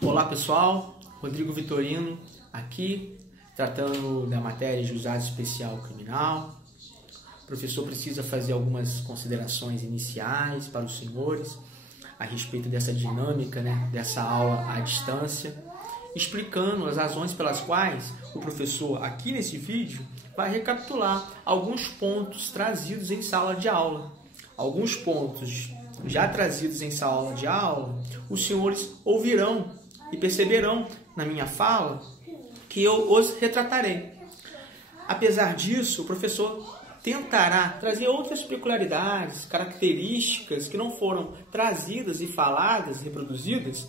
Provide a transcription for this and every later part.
Olá pessoal, Rodrigo Vitorino aqui, tratando da matéria de juizado especial criminal. O professor precisa fazer algumas considerações iniciais para os senhores a respeito dessa dinâmica, dessa aula à distância, explicando as razões pelas quais o professor aqui nesse vídeo vai recapitular alguns pontos trazidos em sala de aula. Alguns pontos já trazidos em sala de aula, os senhores ouvirão e perceberão na minha fala que eu os retratarei. Apesar disso, o professor tentará trazer outras peculiaridades, características que não foram trazidas e faladas, reproduzidas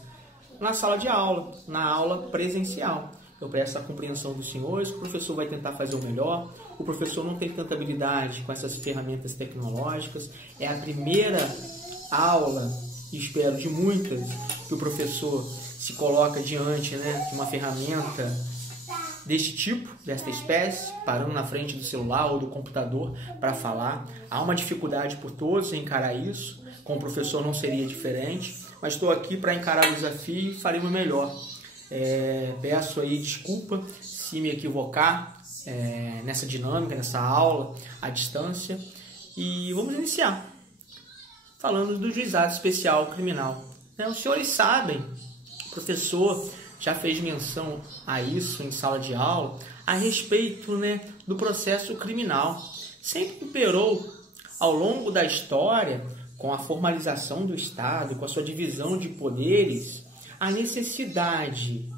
na sala de aula, na aula presencial. Eu peço a compreensão dos senhores, o professor vai tentar fazer o melhor. O professor não tem tanta habilidade com essas ferramentas tecnológicas. É a primeira aula, espero, de muitas, que o professor se coloca diante de uma ferramenta deste tipo, desta espécie, parando na frente do celular ou do computador para falar. Há uma dificuldade por todos em encarar isso. Com o professor não seria diferente, mas estou aqui para encarar o desafio e farei o meu melhor. Peço aí desculpa se me equivocar nessa dinâmica, nessa aula à distância, e vamos iniciar falando do juizado especial criminal. Os senhores sabem, o professor já fez menção a isso em sala de aula, a respeito do processo criminal. Sempre imperou ao longo da história, com a formalização do Estado, com a sua divisão de poderes, a necessidade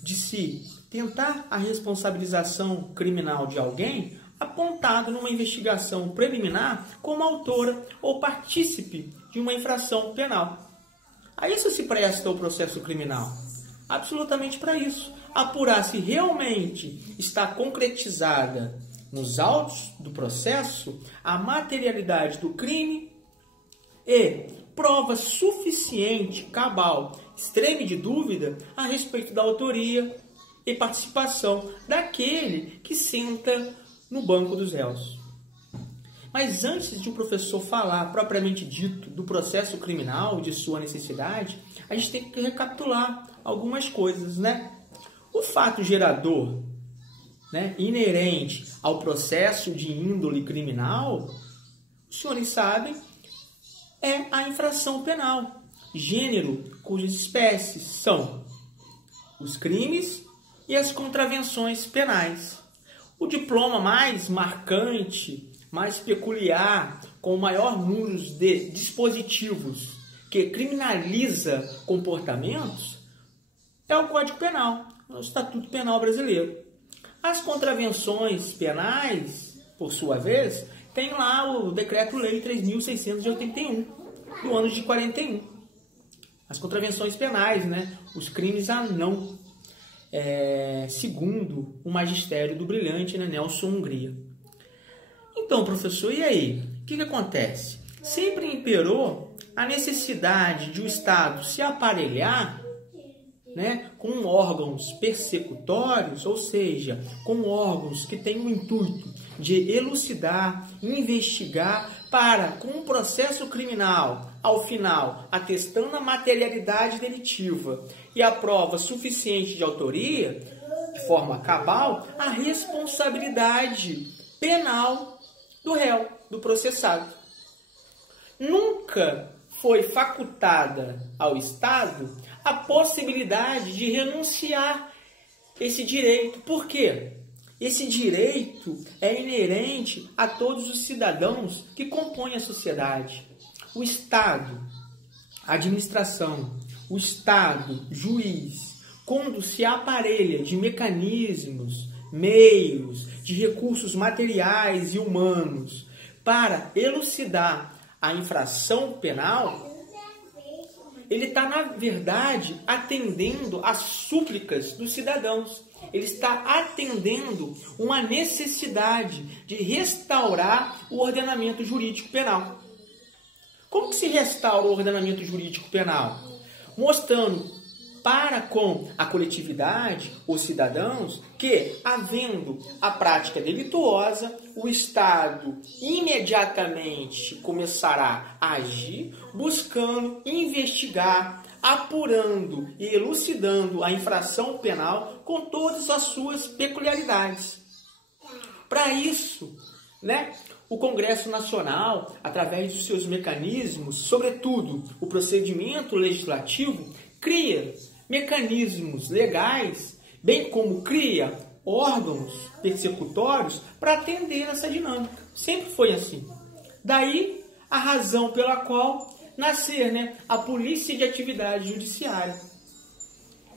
de se tentar a responsabilização criminal de alguém apontado numa investigação preliminar como autora ou partícipe de uma infração penal. A isso se presta o processo criminal. Absolutamente para isso. Apurar se realmente está concretizada nos autos do processo a materialidade do crime e prova suficiente, cabal, extreme de dúvida a respeito da autoria e participação daquele que senta no banco dos réus. Mas antes de o professor falar propriamente dito do processo criminal, de sua necessidade, a gente tem que recapitular algumas coisas, O fato gerador, inerente ao processo de índole criminal, os senhores sabem, é a infração penal, gênero cujas espécies são os crimes e as contravenções penais. O diploma mais marcante, mais peculiar, com o maior número de dispositivos que criminaliza comportamentos, é o Código Penal, o Estatuto Penal Brasileiro. As contravenções penais, por sua vez, tem lá o Decreto-Lei 3.681, do ano de 41. As contravenções penais, os crimes a não, segundo o magistério do brilhante Nelson Hungria. Então, professor, e aí? O que acontece? Sempre imperou a necessidade de o Estado se aparelhar com órgãos persecutórios, ou seja, com órgãos que têm o intuito de elucidar, investigar, para, com um processo criminal, ao final, atestando a materialidade delitiva e a prova suficiente de autoria, de forma cabal, a responsabilidade penal do réu, do processado. Nunca foi facultada ao Estado a possibilidade de renunciar esse direito. Por quê? Esse direito é inerente a todos os cidadãos que compõem a sociedade. O Estado, a administração, o Estado, juiz, quando se aparelha de mecanismos, meios, de recursos materiais e humanos para elucidar a infração penal, ele está, na verdade, atendendo às súplicas dos cidadãos. Ele está atendendo uma necessidade de restaurar o ordenamento jurídico penal. Como que se restaura o ordenamento jurídico penal? Mostrando para com a coletividade, os cidadãos, que, havendo a prática delituosa, o Estado imediatamente começará a agir, buscando investigar, apurando e elucidando a infração penal com todas as suas peculiaridades. Para isso, o Congresso Nacional, através dos seus mecanismos, sobretudo o procedimento legislativo, cria mecanismos legais, bem como cria órgãos persecutórios para atender essa dinâmica. Sempre foi assim. Daí a razão pela qual nascer a Polícia de Atividade Judiciária,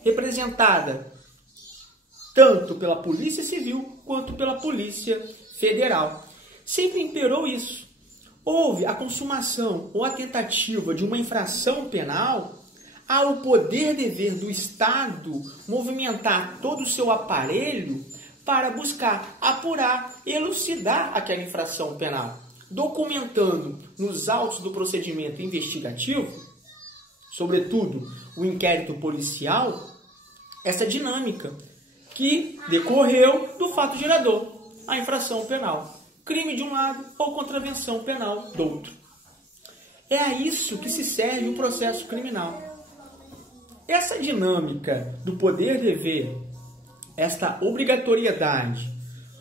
representada tanto pela Polícia Civil quanto pela Polícia Federal. Sempre imperou isso. Houve a consumação ou a tentativa de uma infração penal, há o poder-dever do Estado movimentar todo o seu aparelho para buscar apurar, elucidar aquela infração penal, documentando nos autos do procedimento investigativo, sobretudo o inquérito policial, essa dinâmica que decorreu do fato gerador, a infração penal. Crime de um lado ou contravenção penal do outro. É a isso que se serve o processo criminal. Essa dinâmica do poder-dever, esta obrigatoriedade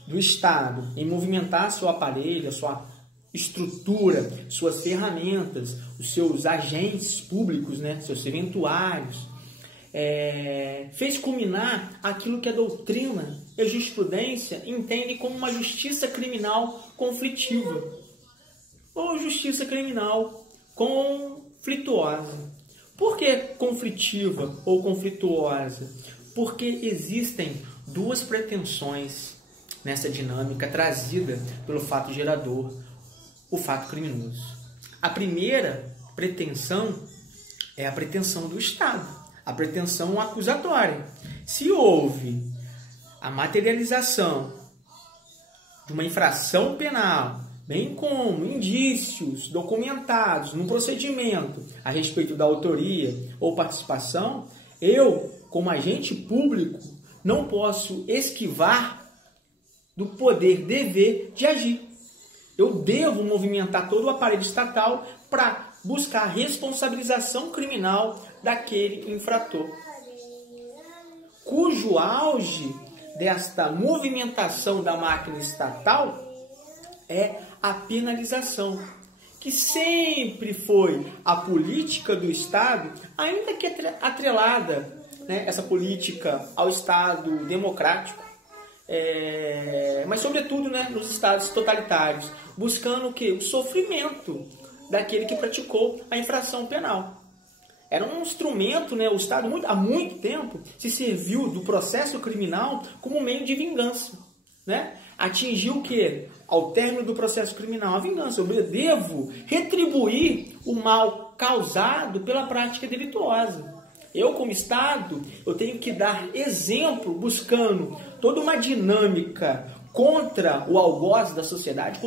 do Estado em movimentar seu aparelho, a sua estrutura, suas ferramentas, os seus agentes públicos, seus serventuários, fez culminar aquilo que a doutrina e a jurisprudência entendem como uma justiça criminal conflitiva ou justiça criminal conflituosa. Por que conflitiva ou conflituosa? Porque existem duas pretensões nessa dinâmica trazida pelo fato gerador, o fato criminoso. A primeira pretensão é a pretensão do Estado, a pretensão acusatória. Se houve a materialização de uma infração penal, bem como indícios documentados no procedimento a respeito da autoria ou participação, eu, como agente público, não posso esquivar do poder-dever de agir. Eu devo movimentar todo o aparelho estatal para buscar a responsabilização criminal daquele infrator, cujo auge desta movimentação da máquina estatal é a penalização, que sempre foi a política do Estado, ainda que atrelada, essa política ao Estado democrático, mas sobretudo nos Estados totalitários, buscando o quê? O sofrimento daquele que praticou a infração penal. Era um instrumento, o Estado há muito tempo se serviu do processo criminal como meio de vingança. Atingiu o quê? Ao término do processo criminal, a vingança. Eu devo retribuir o mal causado pela prática delituosa. Eu, como Estado, eu tenho que dar exemplo, buscando toda uma dinâmica contra o algoz da sociedade,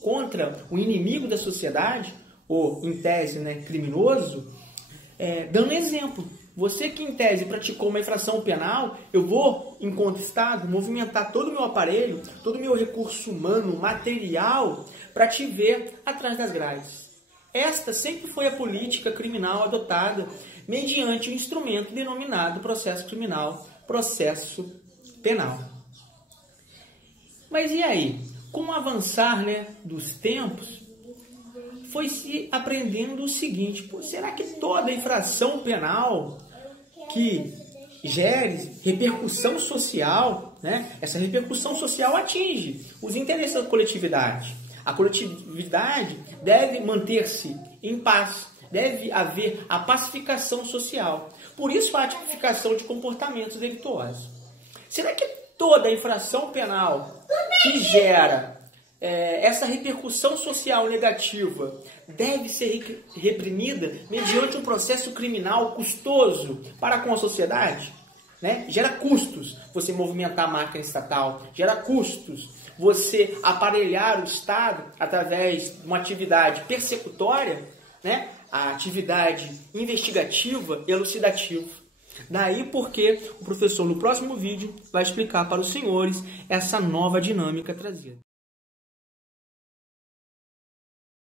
contra o inimigo da sociedade, ou, em tese, criminoso, dando exemplo. Você que, em tese, praticou uma infração penal, eu vou, enquanto Estado, movimentar todo o meu aparelho, todo o meu recurso humano, material, para te ver atrás das grades. Esta sempre foi a política criminal adotada mediante um instrumento denominado processo criminal, processo penal. Mas e aí? Com o avançar dos tempos, foi se aprendendo o seguinte: será que toda infração penal que gere repercussão social, essa repercussão social atinge os interesses da coletividade? A coletividade deve manter-se em paz, deve haver a pacificação social. Por isso, a tipificação de comportamentos delituosos. Será que toda infração penal que gera essa repercussão social negativa deve ser reprimida mediante um processo criminal custoso para com a sociedade? Gera custos você movimentar a máquina estatal, gera custos você aparelhar o Estado através de uma atividade persecutória, a atividade investigativa e elucidativa. Daí porque o professor, no próximo vídeo, vai explicar para os senhores essa nova dinâmica trazida.